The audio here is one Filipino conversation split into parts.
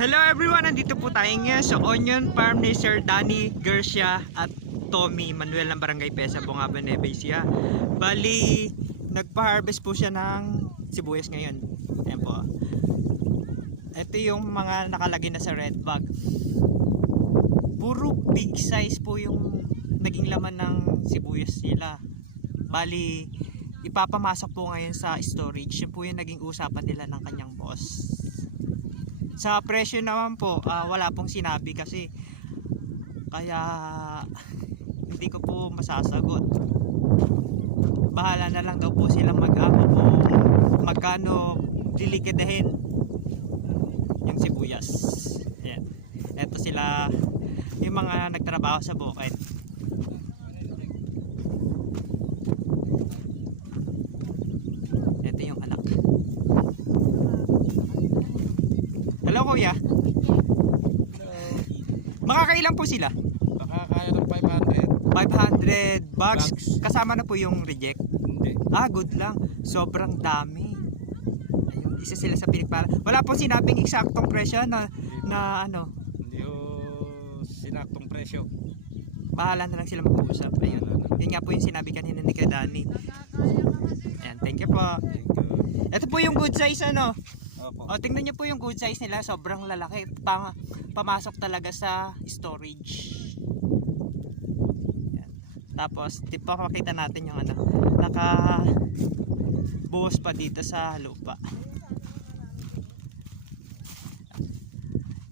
Hello everyone! Nandito po tayo ngayon sa onion farm ni Sir Danny Garcia at Tommy Manuel ng Barangay Pesa, Bungaban, Nueva Ecija. Bali, nagpa-harvest po siya ng sibuyas ngayon. Ayan po. Ito yung mga nakalagay na sa red bag. Puro big size po yung naging laman ng sibuyas nila. Bali, ipapamasok po ngayon sa storage. Yun po yung naging usapan nila ng kanyang boss. Sa presyo naman po, wala pong sinabi kasi kaya hindi ko po masasagot. Bahala na lang daw po silang mag-ako kung magkano lilikidahin yung sibuyas. Ayan. Ito sila yung mga nagtrabaho sa bukid. Ito yung anak. Hello kuya. Hello. Makakailan po sila? Makakaya ng 500 bags. Kasama na po yung reject. Hindi. Good lang. Sobrang dami. Ayun, isa sila sa pinagpala. Wala pong sinabing eksaktong presyo na ano. Hindi o sinaktong presyo. Bahala na lang sila mag-uusap. Ayun. Yun nga po yung sinabi kanina ni Kadani. Ayan, thank you po. Thank you. Ito po yung good size ano. Opo. O, tingnan nyo po yung good size nila. Sobrang lalaki. Pamasok talaga sa storage. Yan. Tapos, di pa makita natin yung ano. Naka-buhos pa dito sa lupa.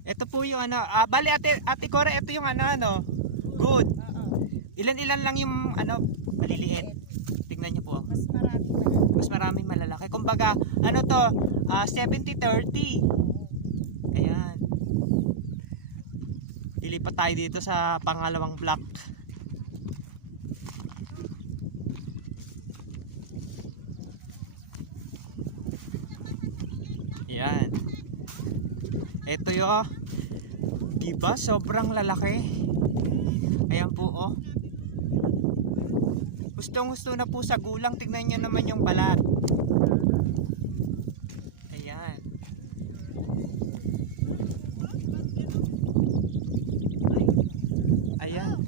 Ito po yung ano. Bali, ate Cora, ito yung ano. Good. Ilan-ilan lang yung ano, maliliit. Tingnan nyo po. Mas maraming malalaki. Kumbaga, ano to, 70-30. Ayan. Lilipat tayo dito sa pangalawang block. Ayan. Ito yung, diba? Sobrang lalaki. Ayan po, oh. Gustong-gusto na po sa gulang. Tignan nyo naman yung balat. Ayan. Ayan.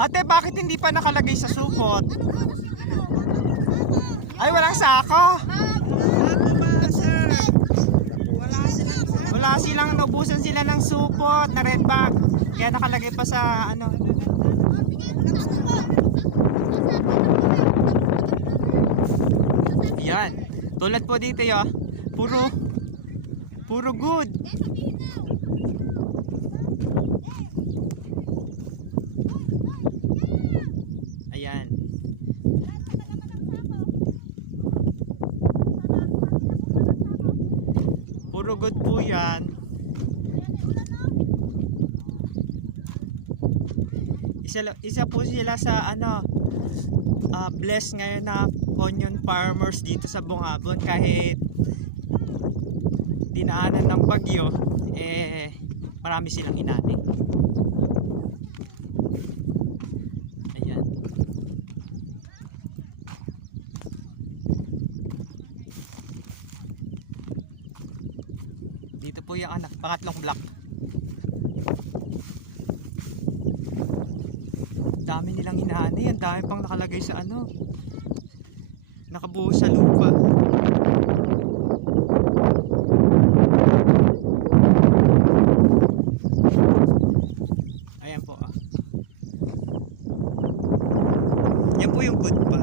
Ate, bakit hindi pa nakalagay sa supot? Ay, walang sako. Wala silang, naubusan sila ng supot na red bag. Kaya nakalagay pa sa ano. Yan. Tulad po dito yo. Puro good. Ayan. Puro good po yan. Isa po sila sa ano, blessed ngayon na onion farmers dito sa Bungaban. Kahit dinaanan ng bagyo, marami silang inani. Ayan. Dito po yung anak, pangatlong block. Dami nilang inaani, ang dami pang nakalagay sa ano, nakabuhos sa lupa. Ayan po. Yan po yung good pa.